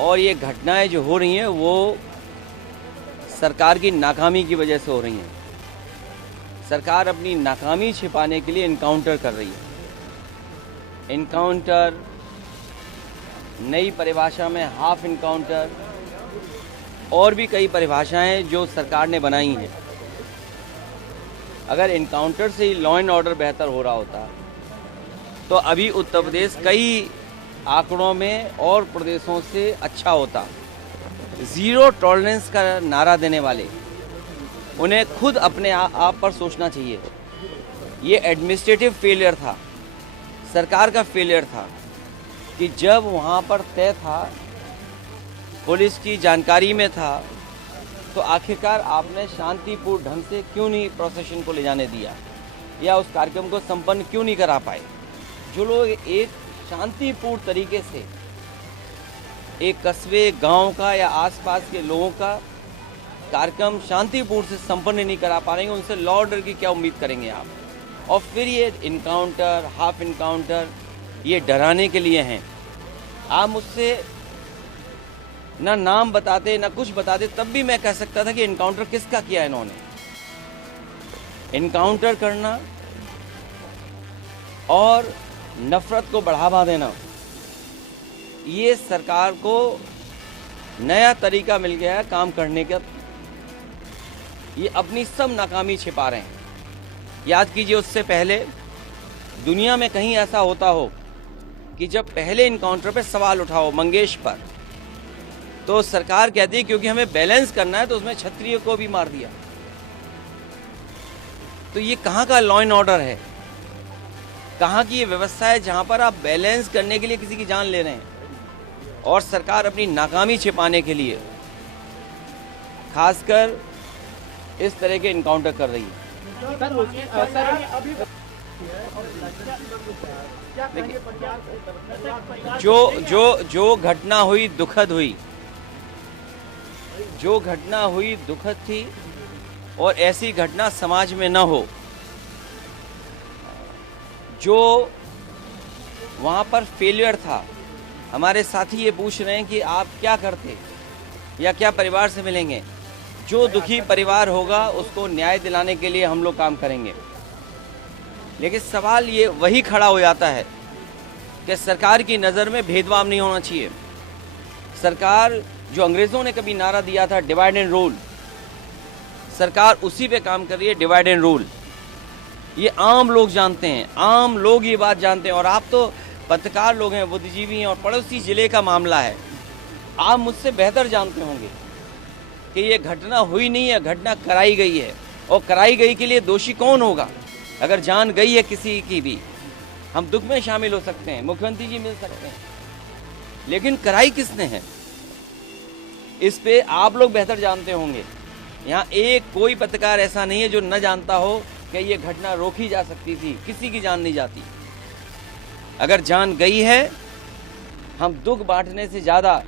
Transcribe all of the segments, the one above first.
और ये घटनाएं जो हो रही हैं वो सरकार की नाकामी की वजह से हो रही हैं। सरकार अपनी नाकामी छिपाने के लिए इनकाउंटर कर रही है। इनकाउंटर, नई परिभाषा में हाफ इनकाउंटर और भी कई परिभाषाएं जो सरकार ने बनाई हैं। अगर इनकाउंटर से ही लॉ एंड ऑर्डर बेहतर हो रहा होता तो अभी उत्तर प्रदेश कई आंकड़ों में और प्रदेशों से अच्छा होता। ज़ीरो टॉलरेंस का नारा देने वाले, उन्हें खुद अपने आप पर सोचना चाहिए। ये एडमिनिस्ट्रेटिव फेलियर था, सरकार का फेलियर था कि जब वहाँ पर तय था, पुलिस की जानकारी में था, तो आखिरकार आपने शांतिपूर्ण ढंग से क्यों नहीं प्रोसेशन को ले जाने दिया या उस कार्यक्रम को संपन्न क्यों नहीं करा पाए। जो लोग एक शांतिपूर्ण तरीके से एक कस्बे, गांव का या आसपास के लोगों का कार्यक्रम शांतिपूर्ण से संपन्न नहीं करा पा रहे हैं, उनसे लॉ ऑर्डर की क्या उम्मीद करेंगे आप। और फिर ये इनकाउंटर, हाफ इनकाउंटर, ये डराने के लिए हैं। आप मुझसे ना नाम बताते ना कुछ बताते, तब भी मैं कह सकता था कि इनकाउंटर किसका किया इन्होंने। इनकाउंटर करना और नफरत को बढ़ावा देना, ये सरकार को नया तरीका मिल गया है काम करने का। ये अपनी सब नाकामी छिपा रहे हैं। याद कीजिए, उससे पहले दुनिया में कहीं ऐसा होता हो कि जब पहले इनकाउंटर पे सवाल उठाओ मंगेश पर, तो सरकार कहती है क्योंकि हमें बैलेंस करना है तो उसमें क्षत्रिय को भी मार दिया। तो ये कहाँ का लॉ एंड ऑर्डर है, कहाँ की ये व्यवस्था है जहाँ पर आप बैलेंस करने के लिए किसी की जान ले रहे हैं। और सरकार अपनी नाकामी छिपाने के लिए खासकर इस तरह के इनकाउंटर कर रही है। जो घटना हुई दुखद हुई, जो घटना हुई दुखद थी, और ऐसी घटना समाज में न हो। जो वहाँ पर फेलियर था, हमारे साथी ये पूछ रहे हैं कि आप क्या करते या क्या परिवार से मिलेंगे। जो दुखी परिवार होगा उसको न्याय दिलाने के लिए हम लोग काम करेंगे। लेकिन सवाल ये वही खड़ा हो जाता है कि सरकार की नज़र में भेदभाव नहीं होना चाहिए। सरकार, जो अंग्रेज़ों ने कभी नारा दिया था डिवाइड एंड रूल, सरकार उसी पे काम कर रही है, डिवाइड एंड रूल। ये आम लोग जानते हैं, आम लोग ये बात जानते हैं। और आप तो पत्रकार लोग हैं, बुद्धिजीवी हैं, और पड़ोसी जिले का मामला है। आप मुझसे बेहतर जानते होंगे कि ये घटना हुई नहीं है, घटना कराई गई है। और कराई गई के लिए दोषी कौन होगा? अगर जान गई है किसी की भी, हम दुख में शामिल हो सकते हैं, मुख्यमंत्री जी मिल सकते हैं, लेकिन कराई किसने है, इस पे आप लोग बेहतर जानते होंगे। यहाँ एक कोई पत्रकार ऐसा नहीं है जो न जानता हो कि ये घटना रोकी जा सकती थी। किसी की जान नहीं जाती। अगर जान गई है, हम दुख बांटने से ज़्यादा,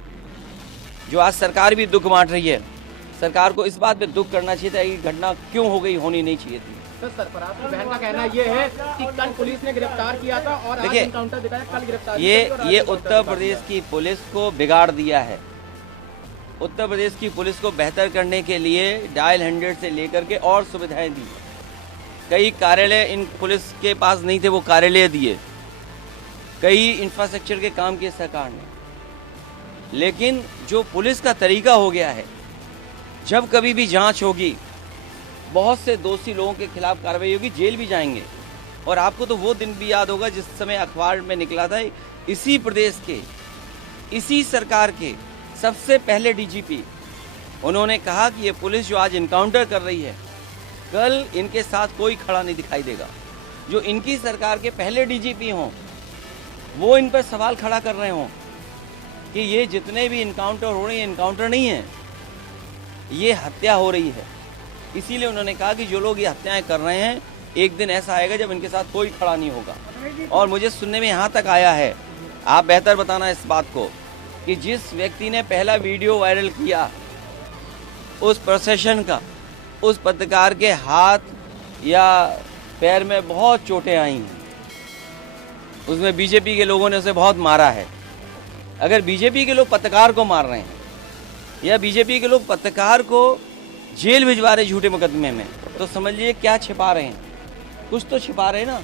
जो आज सरकार भी दुख बांट रही है, सरकार को इस बात पे दुख करना चाहिए था कि घटना क्यों हो गई, होनी नहीं चाहिए थी। तो सरफराज की बहन का कहना ये है कि कल पुलिस ने गिरफ्तार किया था और आज एनकाउंटर दिखाया, कल गिरफ्तार। ये उत्तर प्रदेश की पुलिस को बिगाड़ दिया है। उत्तर प्रदेश की पुलिस को बेहतर करने के लिए डायल 100 से लेकर के और सुविधाएं दी। कई कार्यालय इन पुलिस के पास नहीं थे, वो कार्यालय दिए। कई इंफ्रास्ट्रक्चर के काम किए सरकार ने। लेकिन जो पुलिस का तरीका हो गया है, जब कभी भी जांच होगी, बहुत से दोषी लोगों के खिलाफ कार्रवाई होगी, जेल भी जाएंगे। और आपको तो वो दिन भी याद होगा जिस समय अखबार में निकला था, इसी प्रदेश के, इसी सरकार के सबसे पहले डीजीपी, उन्होंने कहा कि ये पुलिस जो आज इनकाउंटर कर रही है, कल इनके साथ कोई खड़ा नहीं दिखाई देगा। जो इनकी सरकार के पहले डीजीपी हों, वो इन पर सवाल खड़ा कर रहे हों कि ये जितने भी इनकाउंटर हो रहे हैं, इनकाउंटर नहीं है, ये हत्या हो रही है। इसीलिए उन्होंने कहा कि जो लोग ये हत्याएं कर रहे हैं, एक दिन ऐसा आएगा जब इनके साथ कोई खड़ा नहीं होगा। और मुझे सुनने में यहाँ तक आया है, आप बेहतर बताना इस बात को, कि जिस व्यक्ति ने पहला वीडियो वायरल किया उस प्रोसेशन का, उस पत्रकार के हाथ या पैर में बहुत चोटें आई हैं। उसमें बीजेपी के लोगों ने उसे बहुत मारा है। अगर बीजेपी के लोग पत्रकार को मार रहे हैं या बीजेपी के लोग पत्रकार को जेल भिजवा रहे झूठे मुकदमे में, तो समझिए क्या छिपा रहे हैं, कुछ तो छिपा रहे हैं ना।